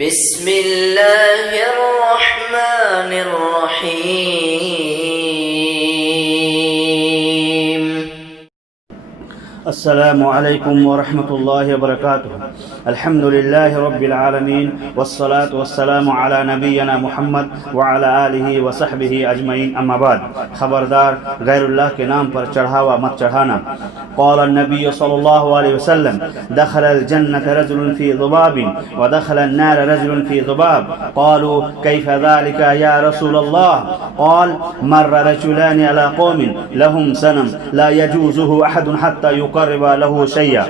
بسم الله الرحمن الرحيم. السلام علیکم ورحمۃ اللہ وبرکاتہ. الحمد للہ رب العالمین والصلاة والسلام علی نبینا محمد وعلی آلہ وصحبہ اجمعین. اما بعد، خبردار غیر اللہ کے نام پر چڑھاوا مت چڑھانا. قال النبی صلی اللہ علیہ وسلم: دخل الجنة رجل في ذباب ودخل النار رجل في ذباب. قالوا كيف ذلك يا رسول الله؟ قال: مر رجلان على قوم لهم صنم لا يجوزه أحد حتى يقرب له شيئا،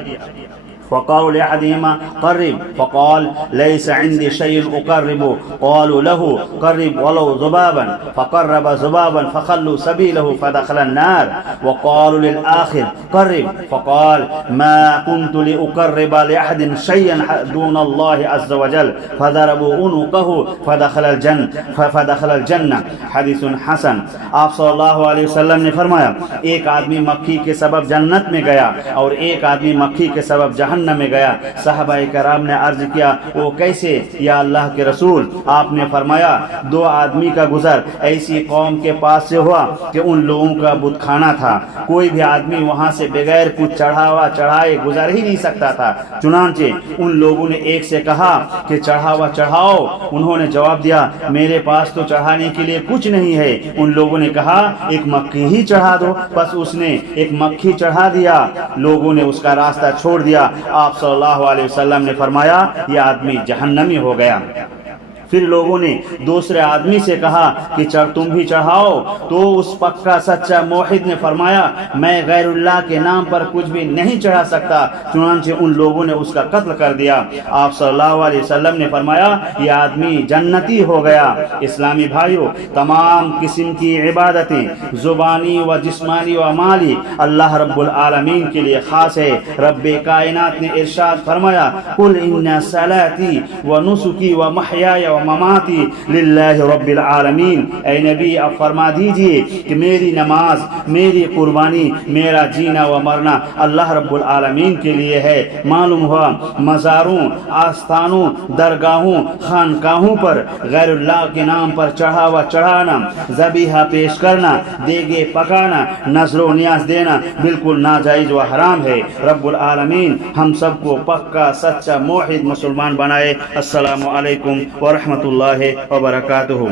فقالوا لأحدهما: قرب، فقال: ليس عندي شيء أقرب. قالوا له: قرب ولو ذبابا، فقرب ذبابا فخلوا سبيله فدخل النار. وقالوا للآخر: قرب، فقال: ما كنت لأقرب لأحد شيئا دون الله عز وجل، فضربوا عنقه فدخل الجنة. حدیث حسن. آپ صلی اللہ علیہ وسلم نے فرمایا: ایک آدمی مکھی کے سبب جنت میں گیا اور ایک آدمی مکھی کے سبب جہنم میں گیا. صحابہ کرام نے عرض کیا: وہ کیسے یا اللہ کے رسول؟ آپ نے فرمایا: دو آدمی کا گزر ایسی قوم کے پاس سے ہوا کہ ان لوگوں کا بت خانہ تھا. کوئی بھی آدمی وہاں سے بغیر کچھ چڑھاوا چڑھائے گزر ہی نہیں سکتا تھا. چنانچہ ان لوگوں نے ایک سے کہا کہ چڑھاوا چڑھاؤ. انہوں نے جواب دیا: میرے پاس تو چڑھانے کے لیے کچھ نہیں ہے. ان لوگوں نے کہا: ایک مکھی ہی چڑھا دو. بس اس نے ایک مکھی چڑھا دیا. لوگوں نے اس کا راستہ چھوڑ دیا. آپ صلی اللہ علیہ وسلم نے فرمایا: یہ آدمی جہنمی ہو گیا. پھر لوگوں نے دوسرے آدمی سے کہا کہ تم بھی چڑھاؤ. تو اس پکا سچا موحد نے فرمایا: میں غیر اللہ کے نام پر کچھ بھی نہیں چڑھا سکتا. چنانچہ ان لوگوں نے اس کا قتل کر دیا. آپ صلی اللہ علیہ وسلم نے فرمایا: یہ آدمی جنتی ہو گیا. اسلامی بھائیوں، تمام قسم کی عبادتیں زبانی و جسمانی و مالی اللہ رب العالمین کے لیے خاص ہے. رب کائنات نے ارشاد فرمایا: قل ان صلاتی و نسکی و محیای و مماتی للہ رب العالمین. اے نبی، اب فرما دیجئے کہ میری نماز، میری قربانی، میرا جینا و مرنا اللہ رب العالمین کے لیے ہے. معلوم ہوا مزاروں، آستانوں، درگاہوں، خانقاہوں پر غیر اللہ کے نام پر چڑھاوا چڑھانا، ذبیحہ پیش کرنا، دیگے پکانا، نذر و نیاز دینا بالکل ناجائز و حرام ہے. رب العالمین ہم سب کو پکا سچا موحد مسلمان بنائے. السلام علیکم ورحمۃ اللہ وبرکاتہ.